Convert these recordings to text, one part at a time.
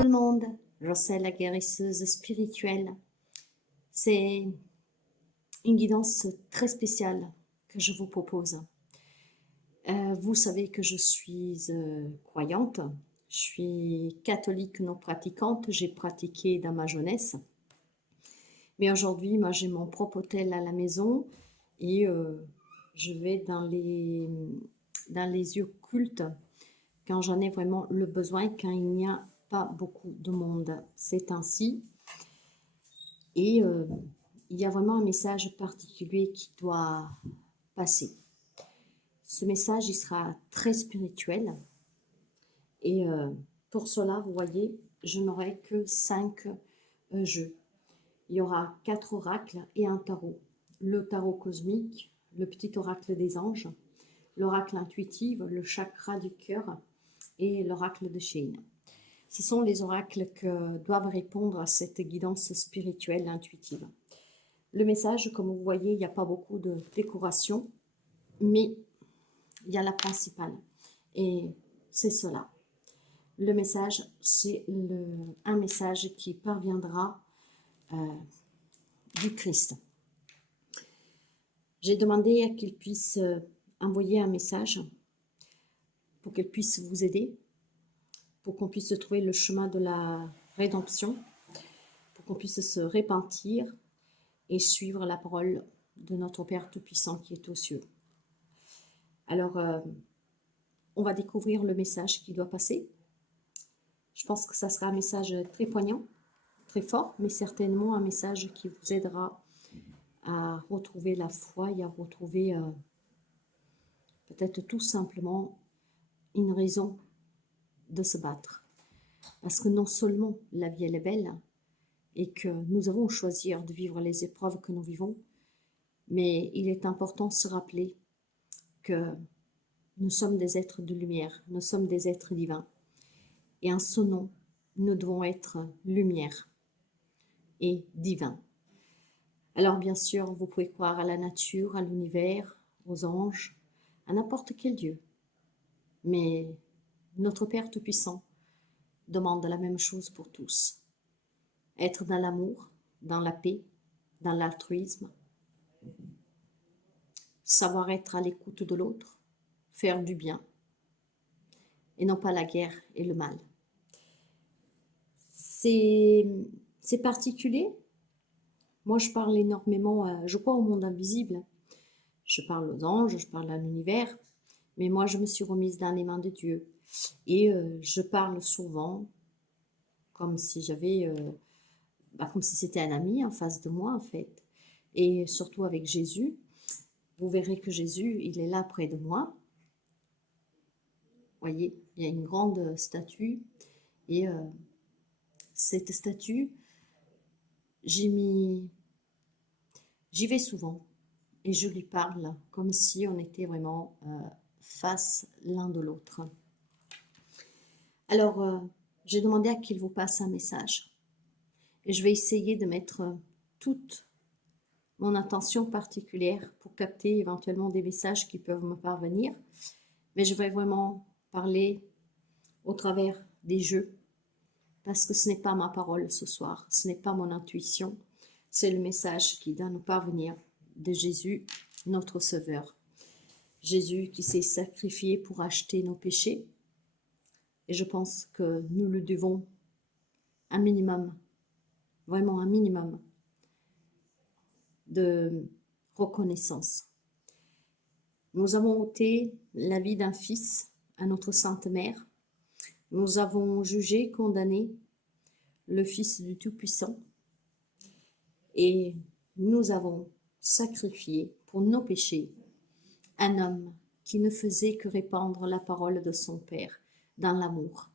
tout le monde, Jocelle la guérisseuse spirituelle. C'est une guidance très spéciale que je vous propose. Vous savez que je suis croyante, je suis catholique non pratiquante, j'ai pratiqué dans ma jeunesse. Mais aujourd'hui, moi j'ai mon propre hôtel à la maison et je vais dans les lieux cultes quand j'en ai vraiment le besoin, quand il n'y a pas beaucoup de monde. C'est ainsi. Et il y a vraiment un message particulier qui doit passer. Ce message, il sera très spirituel. Et pour cela, vous voyez, je n'aurai que 5 jeux. Il y aura 4 oracles et un tarot. Le tarot cosmique, le petit oracle des anges, l'oracle intuitif, le chakra du cœur et l'oracle de Chine. Ce sont les oracles que doivent répondre à cette guidance spirituelle intuitive. Le message, comme vous voyez, il n'y a pas beaucoup de décoration, mais il y a la principale. Et c'est cela. Le message, c'est un message qui parviendra du Christ. J'ai demandé à qu'il puisse envoyer un message pour qu'il puisse vous aider, pour qu'on puisse trouver le chemin de la rédemption, pour qu'on puisse se repentir et suivre la parole de notre Père Tout-Puissant qui est aux cieux. Alors, on va découvrir le message qui doit passer. Je pense que ça sera un message très poignant, très fort, mais certainement un message qui vous aidera à retrouver la foi et à retrouver peut-être tout simplement une raison de se battre. Parce que non seulement la vie elle est belle et que nous avons choisi de vivre les épreuves que nous vivons, mais il est important de se rappeler que nous sommes des êtres de lumière, nous sommes des êtres divins. Et en ce nom, nous devons être lumière et divin. Alors bien sûr, vous pouvez croire à la nature, à l'univers, aux anges, à n'importe quel Dieu. Mais notre Père Tout-Puissant demande la même chose pour tous. Être dans l'amour, dans la paix, dans l'altruisme, savoir être à l'écoute de l'autre, faire du bien, et non pas la guerre et le mal. C'est particulier. Moi, je parle énormément, je crois au monde invisible. Je parle aux anges, je parle à l'univers, mais moi, je me suis remise dans les mains de Dieu. Et je parle souvent comme si j'avais, comme si c'était un ami en face de moi, en fait. Et surtout avec Jésus. Vous verrez que Jésus, il est là près de moi. Vous voyez, il y a une grande statue. Et cette statue, j'y vais souvent. Et je lui parle comme si on était vraiment face l'un de l'autre. Alors, j'ai demandé à qu'il vous passe un message. Et je vais essayer de mettre toute mon attention particulière pour capter éventuellement des messages qui peuvent me parvenir. Mais je vais vraiment parler au travers des jeux, parce que ce n'est pas ma parole ce soir, ce n'est pas mon intuition, c'est le message qui doit nous parvenir de Jésus, notre Sauveur. Jésus qui s'est sacrifié pour acheter nos péchés. Et je pense que nous le devons un minimum, vraiment un minimum de reconnaissance. Nous avons ôté la vie d'un fils à notre Sainte Mère. Nous avons jugé, condamné le Fils du Tout-Puissant. Et nous avons sacrifié pour nos péchés un homme qui ne faisait que répandre la parole de son Père dans l'amour.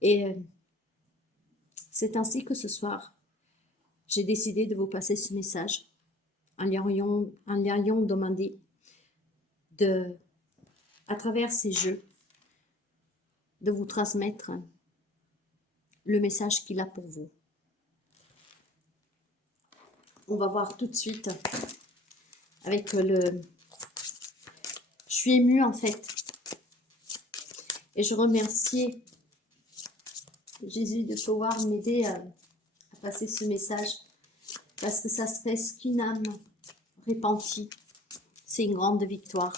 Et c'est ainsi que ce soir, j'ai décidé de vous passer ce message en lui ayant demandé à travers ces jeux, de vous transmettre le message qu'il a pour vous. On va voir tout de suite avec je suis émue en fait. Et je remercie Jésus, de pouvoir m'aider à passer ce message, parce que ça serait ce qu'une âme repentie, c'est une grande victoire.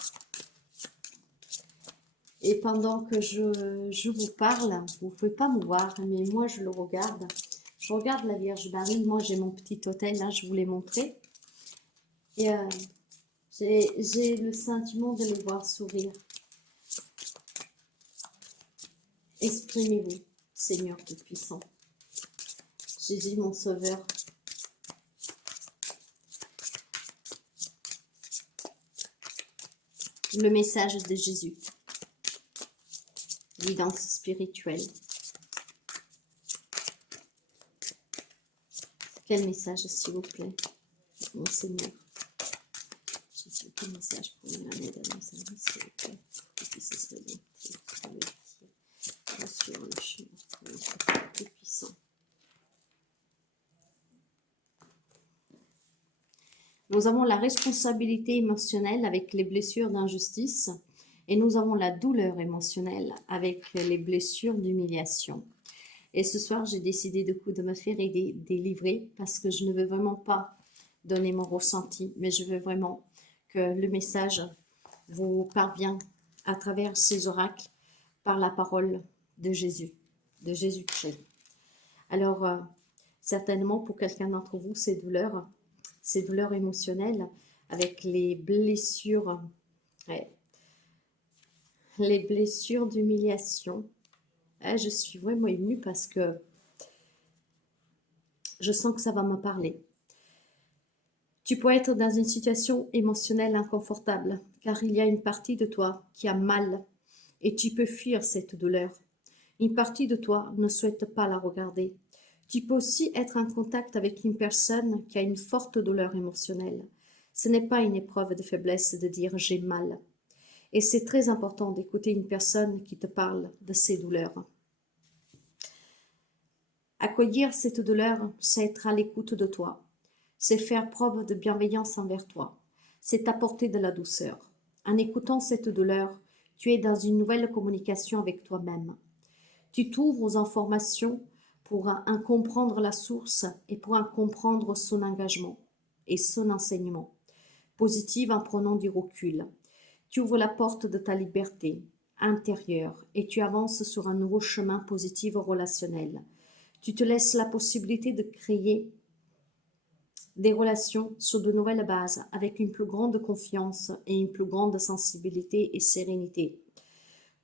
Et pendant que je vous parle, vous ne pouvez pas me voir, mais moi je le regarde. Je regarde la Vierge Marie, moi j'ai mon petit autel, là je vous l'ai montré. Et j'ai le sentiment de les voir sourire. Exprimez-vous, Seigneur Tout-Puissant. Jésus, mon Sauveur. Le message de Jésus. Guidance spirituelle. Quel message, s'il vous plaît, mon Seigneur. Jésus, quel message pour nous en aide à nos services, s'il vous plaît. Et puis ce serait bien sur le chemin, notre Tout puissant. Nous avons la responsabilité émotionnelle avec les blessures d'injustice et nous avons la douleur émotionnelle avec les blessures d'humiliation. Et ce soir, j'ai décidé de me faire aider, délivrer, parce que je ne veux vraiment pas donner mon ressenti, mais je veux vraiment que le message vous parvient à travers ces oracles par la parole de Jésus, de Jésus-Christ. Alors, certainement pour quelqu'un d'entre vous, ces douleurs émotionnelles avec les blessures d'humiliation. Je suis vraiment émue parce que je sens que ça va me parler. Tu peux être dans une situation émotionnelle inconfortable, car il y a une partie de toi qui a mal et tu peux fuir cette douleur. Une partie de toi ne souhaite pas la regarder. Tu peux aussi être en contact avec une personne qui a une forte douleur émotionnelle. Ce n'est pas une épreuve de faiblesse de dire « j'ai mal ». Et c'est très important d'écouter une personne qui te parle de ses douleurs. Accueillir cette douleur, c'est être à l'écoute de toi. C'est faire preuve de bienveillance envers toi. C'est apporter de la douceur. En écoutant cette douleur, tu es dans une nouvelle communication avec toi-même. Tu t'ouvres aux informations pour en comprendre la source et pour en comprendre son engagement et son enseignement. Positive en prenant du recul. Tu ouvres la porte de ta liberté intérieure et tu avances sur un nouveau chemin positif relationnel. Tu te laisses la possibilité de créer des relations sur de nouvelles bases avec une plus grande confiance et une plus grande sensibilité et sérénité.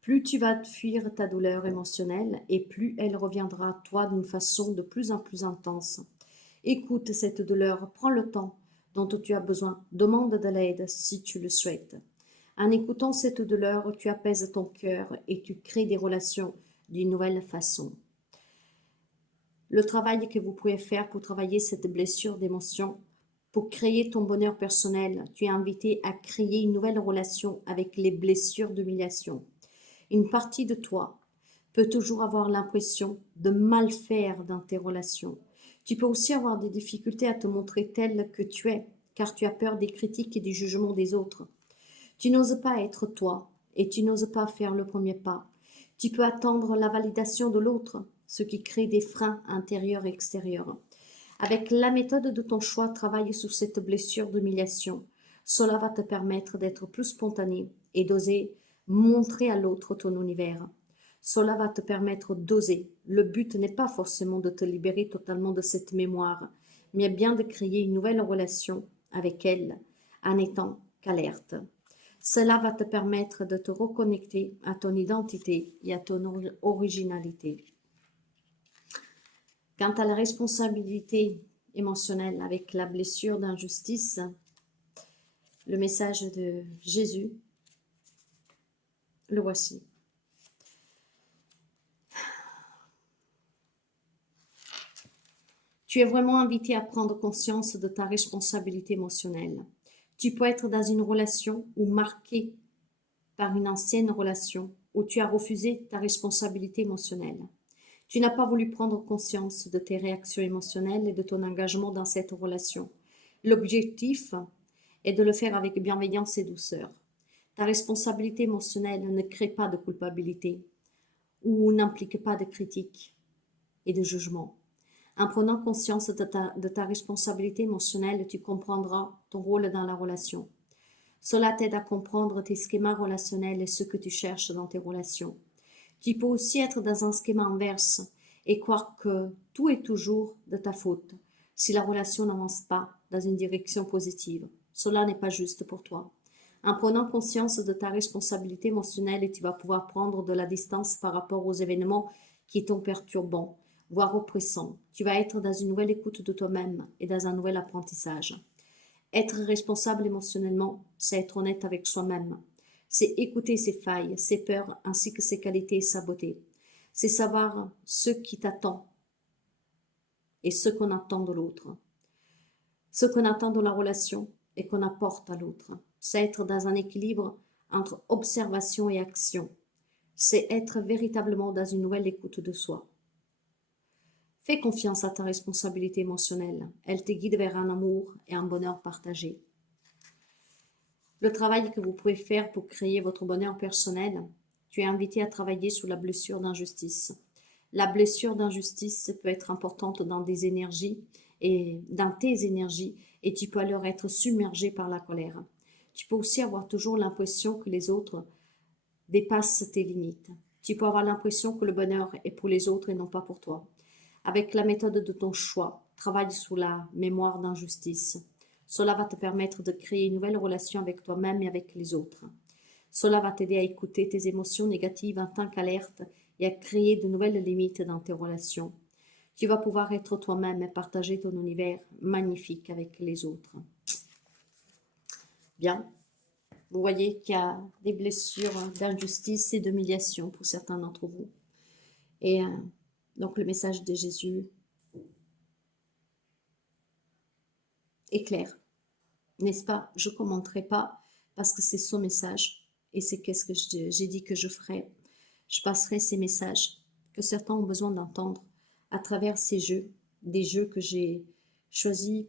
Plus tu vas fuir ta douleur émotionnelle et plus elle reviendra à toi d'une façon de plus en plus intense. Écoute cette douleur, prends le temps dont tu as besoin, demande de l'aide si tu le souhaites. En écoutant cette douleur, tu apaises ton cœur et tu crées des relations d'une nouvelle façon. Le travail que vous pouvez faire pour travailler cette blessure d'émotion, pour créer ton bonheur personnel, tu es invité à créer une nouvelle relation avec les blessures d'humiliation. Une partie de toi peut toujours avoir l'impression de mal faire dans tes relations. Tu peux aussi avoir des difficultés à te montrer tel que tu es, car tu as peur des critiques et du jugement des autres. Tu n'oses pas être toi et tu n'oses pas faire le premier pas. Tu peux attendre la validation de l'autre, ce qui crée des freins intérieurs et extérieurs. Avec la méthode de ton choix, travaille sur cette blessure d'humiliation. Cela va te permettre d'être plus spontané et d'oser montrer à l'autre ton univers. Cela va te permettre d'oser. Le but n'est pas forcément de te libérer totalement de cette mémoire, mais bien de créer une nouvelle relation avec elle en étant qu'alerte. Cela va te permettre de te reconnecter à ton identité et à ton originalité. Quant à la responsabilité émotionnelle avec la blessure d'injustice, le message de Jésus, le voici. Tu es vraiment invité à prendre conscience de ta responsabilité émotionnelle. Tu peux être dans une relation ou marqué par une ancienne relation où tu as refusé ta responsabilité émotionnelle. Tu n'as pas voulu prendre conscience de tes réactions émotionnelles et de ton engagement dans cette relation. L'objectif est de le faire avec bienveillance et douceur. Ta responsabilité émotionnelle ne crée pas de culpabilité ou n'implique pas de critique. et de jugement. En prenant conscience de ta responsabilité émotionnelle, tu comprendras ton rôle dans la relation. Cela t'aide à comprendre tes schémas relationnels et ce que tu cherches dans tes relations. Tu peux aussi être dans un schéma inverse et croire que tout est toujours de ta faute si la relation n'avance pas dans une direction positive. Cela n'est pas juste pour toi. En prenant conscience de ta responsabilité émotionnelle, tu vas pouvoir prendre de la distance par rapport aux événements qui t'ont perturbant, voire oppressant. Tu vas être dans une nouvelle écoute de toi-même et dans un nouvel apprentissage. Être responsable émotionnellement, c'est être honnête avec soi-même. C'est écouter ses failles, ses peurs, ainsi que ses qualités et sa beauté. C'est savoir ce qui t'attend et ce qu'on attend de l'autre. Ce qu'on attend de la relation et qu'on apporte à l'autre. C'est être dans un équilibre entre observation et action. C'est être véritablement dans une nouvelle écoute de soi. Fais confiance à ta responsabilité émotionnelle. Elle te guide vers un amour et un bonheur partagé. Le travail que vous pouvez faire pour créer votre bonheur personnel, tu es invité à travailler sur la blessure d'injustice. La blessure d'injustice peut être importante dans des énergies et dans tes énergies et tu peux alors être submergé par la colère. Tu peux aussi avoir toujours l'impression que les autres dépassent tes limites. Tu peux avoir l'impression que le bonheur est pour les autres et non pas pour toi. Avec la méthode de ton choix, travaille sur la mémoire d'injustice. Cela va te permettre de créer une nouvelle relation avec toi-même et avec les autres. Cela va t'aider à écouter tes émotions négatives en tant qu'alerte et à créer de nouvelles limites dans tes relations. Tu vas pouvoir être toi-même et partager ton univers magnifique avec les autres. Bien, vous voyez qu'il y a des blessures d'injustice et d'humiliation pour certains d'entre vous. Et donc le message de Jésus est clair, n'est-ce pas? Je ne commenterai pas parce que c'est son message et c'est qu'est-ce que j'ai dit que je ferais. Je passerai ces messages que certains ont besoin d'entendre à travers ces jeux, des jeux que j'ai choisis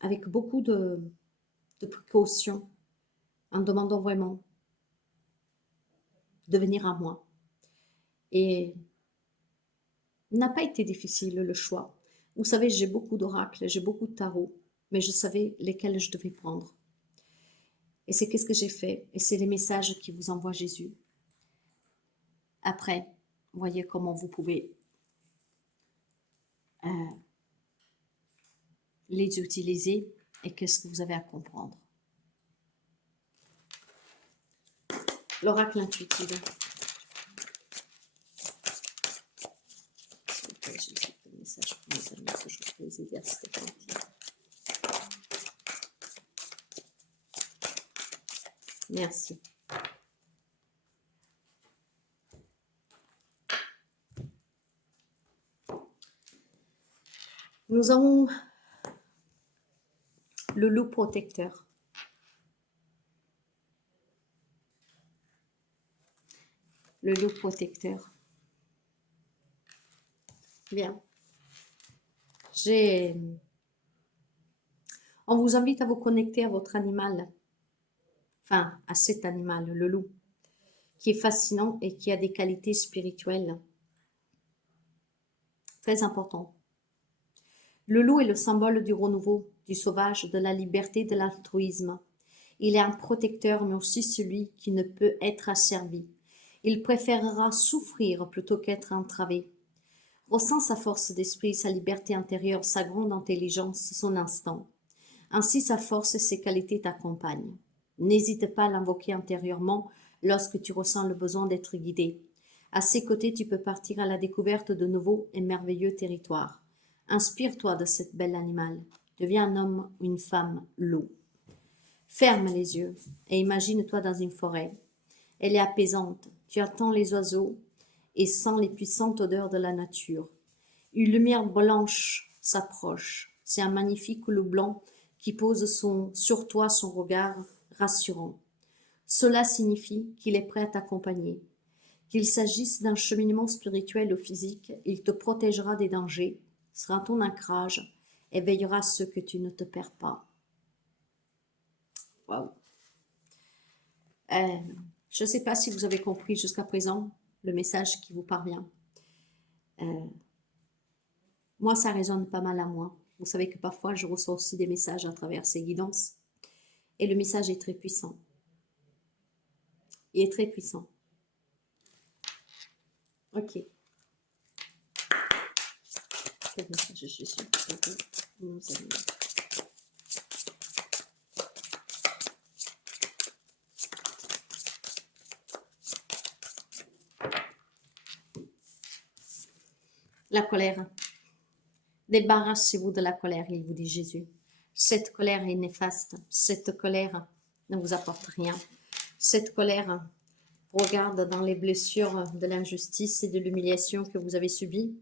avec beaucoup de précautions, en demandant vraiment de venir à moi. Et il n'a pas été difficile le choix. Vous savez, j'ai beaucoup d'oracles, j'ai beaucoup de tarots, mais je savais lesquels je devais prendre. Et c'est qu'est-ce que j'ai fait, et c'est les messages qui vous envoie Jésus. Après, voyez comment vous pouvez les utiliser et qu'est-ce que vous avez à comprendre. L'oracle intuitif. J'ai le message pour mes amis que je peux les aider à se repentir. Merci. Nous avons le loup protecteur. Le loup protecteur. Bien. On vous invite à vous connecter à votre animal. Enfin, à cet animal, le loup, qui est fascinant et qui a des qualités spirituelles très importantes. Le loup est le symbole du renouveau, du sauvage, de la liberté, de l'altruisme. Il est un protecteur, mais aussi celui qui ne peut être asservi. Il préférera souffrir plutôt qu'être entravé. Ressent sa force d'esprit, sa liberté intérieure, sa grande intelligence, son instinct. Ainsi sa force et ses qualités t'accompagnent. N'hésite pas à l'invoquer intérieurement lorsque tu ressens le besoin d'être guidé. À ses côtés, tu peux partir à la découverte de nouveaux et merveilleux territoires. Inspire-toi de cet bel animal. Deviens un homme ou une femme loup. Ferme les yeux et imagine-toi dans une forêt. Elle est apaisante. Tu entends les oiseaux et sens les puissantes odeurs de la nature. Une lumière blanche s'approche. C'est un magnifique loup blanc qui pose sur toi son regard rassurant. Cela signifie qu'il est prêt à t'accompagner. Qu'il s'agisse d'un cheminement spirituel ou physique, il te protégera des dangers, sera ton ancrage et veillera à ce que tu ne te perds pas. Waouh! Je ne sais pas si vous avez compris jusqu'à présent le message qui vous parvient. Moi, ça résonne pas mal à moi. Vous savez que parfois, je reçois aussi des messages à travers ces guidances. Et le message est très puissant. Il est très puissant. Ok. Quel message je suis nous allons. La colère. Débarrassez-vous de la colère, il vous dit Jésus. Cette colère est néfaste. Cette colère ne vous apporte rien. Cette colère regarde dans les blessures de l'injustice et de l'humiliation que vous avez subies.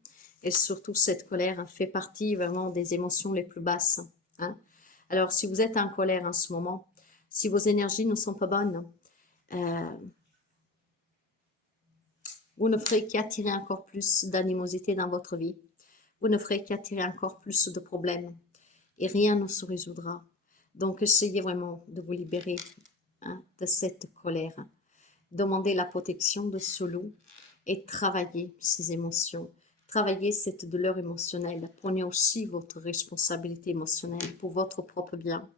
Et surtout, cette colère fait partie vraiment des émotions les plus basses. Hein. Alors, si vous êtes en colère en ce moment, si vos énergies ne sont pas bonnes, vous ne ferez qu'attirer encore plus d'animosité dans votre vie. Vous ne ferez qu'attirer encore plus de problèmes. Et rien ne se résoudra. Donc, essayez vraiment de vous libérer de cette colère. Demandez la protection de ce loup et travaillez ces émotions. Travaillez cette douleur émotionnelle. Prenez aussi votre responsabilité émotionnelle pour votre propre bien.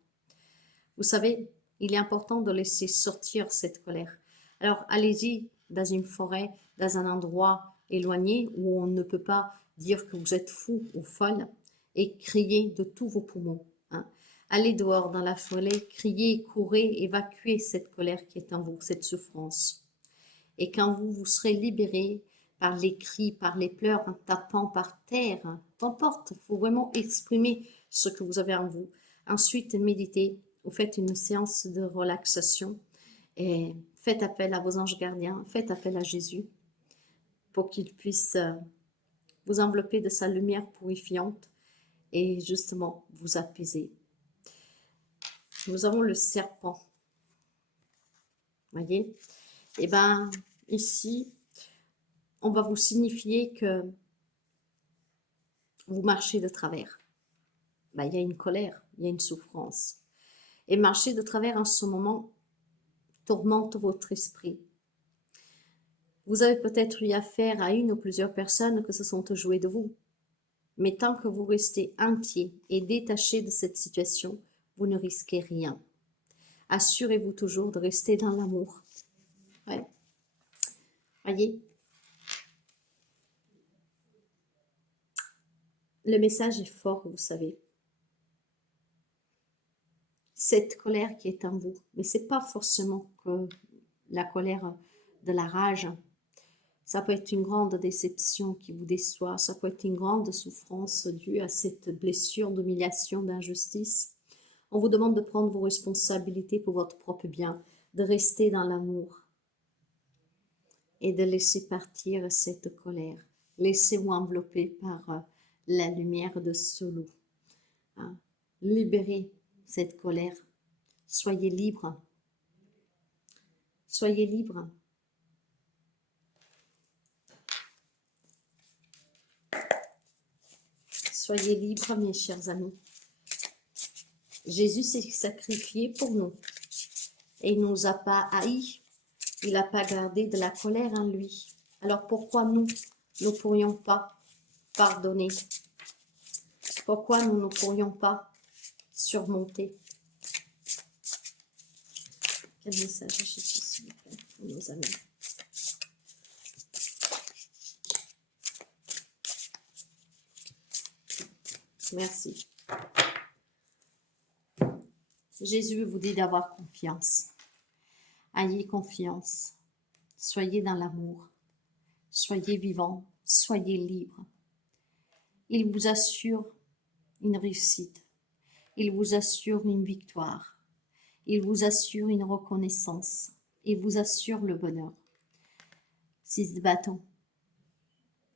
Vous savez, il est important de laisser sortir cette colère. Alors, allez-y dans une forêt, dans un endroit éloigné où on ne peut pas dire que vous êtes fou ou folle et criez de tous vos poumons. Hein. Allez dehors dans la forêt, criez, courez, évacuez cette colère qui est en vous, cette souffrance. Et quand vous serez libéré par les cris, par les pleurs, en tapant par terre, qu'importe, il faut vraiment exprimer ce que vous avez en vous. Ensuite, méditez, vous faites une séance de relaxation et faites appel à vos anges gardiens, faites appel à Jésus pour qu'il puisse vous envelopper de sa lumière purifiante et justement vous apaiser. Nous avons le serpent. Voyez? Et bien, ici, on va vous signifier que vous marchez de travers. Ben, il y a une colère, il y a une souffrance. Et marcher de travers en ce moment tourmente votre esprit. Vous avez peut-être eu affaire à une ou plusieurs personnes que se sont jouées de vous. Mais tant que vous restez entier et détaché de cette situation, vous ne risquez rien. Assurez-vous toujours de rester dans l'amour. Ouais. Voyez? Le message est fort, vous savez. Cette colère qui est en vous, mais ce n'est pas forcément que la colère de la rage. Ça peut être une grande déception qui vous déçoit, ça peut être une grande souffrance due à cette blessure d'humiliation, d'injustice. On vous demande de prendre vos responsabilités pour votre propre bien, de rester dans l'amour et de laisser partir cette colère. Laissez-vous envelopper par la lumière de ce loup. Hein. Libérez cette colère. Soyez libre. Soyez libre. Soyez libres, mes chers amis. Jésus s'est sacrifié pour nous. Et il ne nous a pas haïs. Il n'a pas gardé de la colère en lui. Alors pourquoi nous ne pourrions pas pardonner? Pourquoi nous ne pourrions pas surmonter? Quel message Jésus, s'il vous plaît, pour nos amis? Merci. Jésus vous dit d'avoir confiance. Ayez confiance. Soyez dans l'amour. Soyez vivant. Soyez libre. Il vous assure une réussite. Il vous assure une victoire. Il vous assure une reconnaissance. Il vous assure le bonheur. 6 de bâton.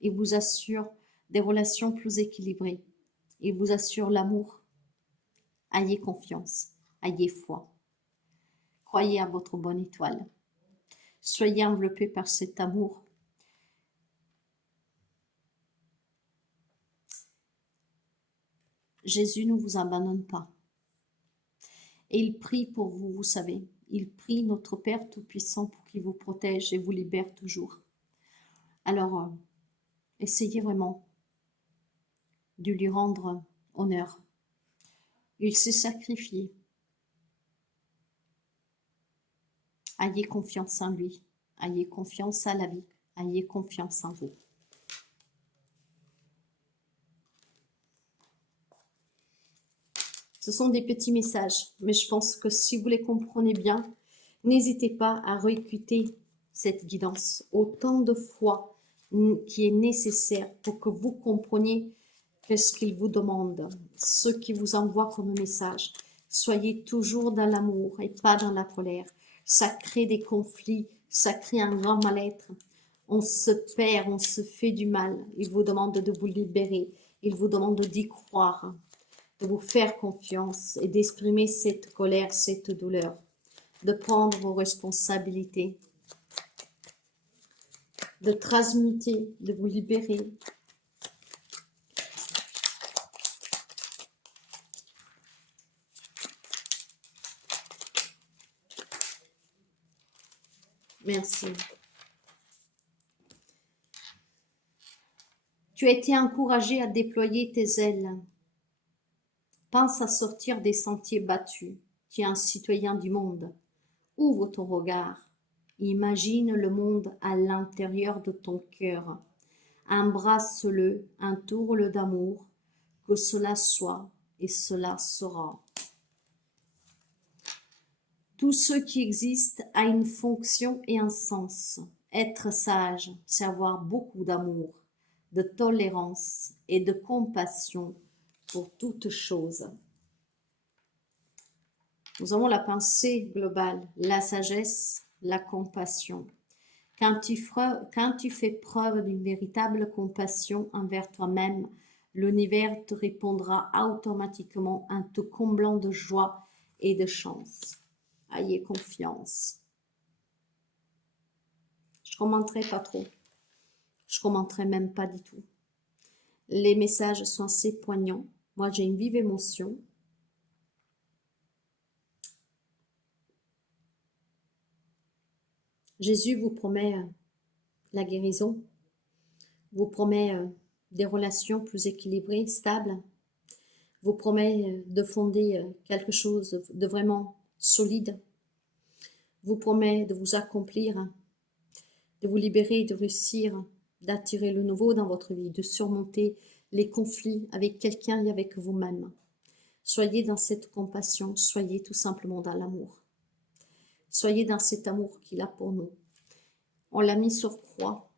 Il vous assure des relations plus équilibrées. Il vous assure l'amour. Ayez confiance. Ayez foi. Croyez à votre bonne étoile. Soyez enveloppés par cet amour. Jésus ne vous abandonne pas. Et il prie pour vous, vous savez. Il prie notre Père Tout-Puissant pour qu'il vous protège et vous libère toujours. Alors, essayez vraiment de lui rendre honneur. Il s'est sacrifié. Ayez confiance en lui. Ayez confiance à la vie. Ayez confiance en vous. Ce sont des petits messages, mais je pense que si vous les comprenez bien, n'hésitez pas à réécouter cette guidance autant de fois qui est nécessaire pour que vous compreniez qu'est-ce qu'il vous demande, ce qui vous envoie comme message. Soyez toujours dans l'amour et pas dans la colère. Ça crée des conflits, ça crée un grand mal-être. On se perd, on se fait du mal. Il vous demande de vous libérer, il vous demande d'y croire, de vous faire confiance et d'exprimer cette colère, cette douleur, de prendre vos responsabilités, de transmuter, de vous libérer. Merci. Tu as été encouragé à déployer tes ailes. Pense à sortir des sentiers battus. Tu es un citoyen du monde. Ouvre ton regard. Imagine le monde à l'intérieur de ton cœur. Embrasse-le, entoure-le d'amour. Que cela soit et cela sera. Tout ce qui existe a une fonction et un sens. Être sage, c'est avoir beaucoup d'amour, de tolérance et de compassion pour toute chose. Nous avons la pensée globale, la sagesse, la compassion. Quand tu fais preuve d'une véritable compassion envers toi-même, l'univers te répondra automatiquement en te comblant de joie et de chance. Ayez confiance. Je commenterai pas trop. Je commenterai même pas du tout. Les messages sont assez poignants. Moi, j'ai une vive émotion. Jésus vous promet la guérison, vous promet des relations plus équilibrées, stables, vous promet de fonder quelque chose de vraiment solide, vous promet de vous accomplir, de vous libérer, de réussir, d'attirer le nouveau dans votre vie, de surmonter les conflits avec quelqu'un et avec vous-même. Soyez dans cette compassion, soyez tout simplement dans l'amour. Soyez dans cet amour qu'il a pour nous. On l'a mis sur croix.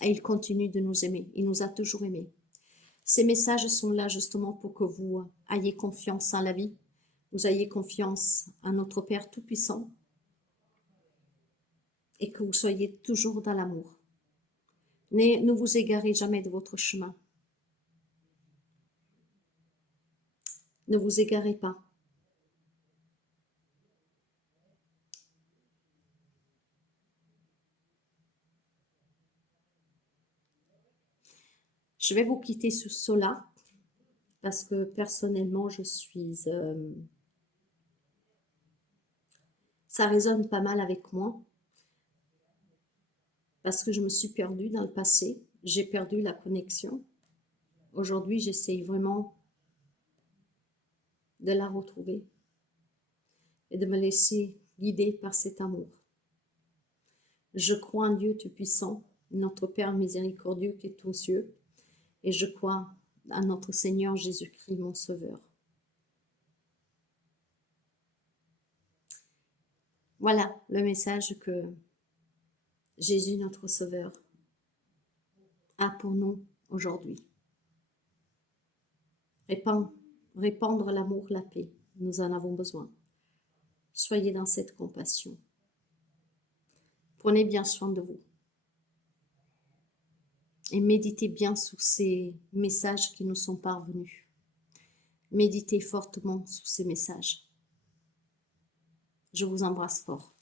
Et il continue de nous aimer. Il nous a toujours aimés. Ces messages sont là justement pour que vous ayez confiance en la vie. Vous ayez confiance en notre Père Tout-Puissant. Et que vous soyez toujours dans l'amour. Ne vous égarez jamais de votre chemin. Ne vous égarez pas. Je vais vous quitter sur cela parce que personnellement, je suis... ça résonne pas mal avec moi parce que je me suis perdue dans le passé. J'ai perdu la connexion. Aujourd'hui, j'essaye vraiment de la retrouver et de me laisser guider par cet amour. Je crois en Dieu Tout-Puissant, notre Père miséricordieux qui est aux cieux, et je crois à notre Seigneur Jésus-Christ, mon Sauveur. Voilà le message que Jésus, notre Sauveur, a pour nous aujourd'hui. Répandre l'amour, la paix, nous en avons besoin. Soyez dans cette compassion. Prenez bien soin de vous. Et méditez bien sur ces messages qui nous sont parvenus. Méditez fortement sur ces messages. Je vous embrasse fort.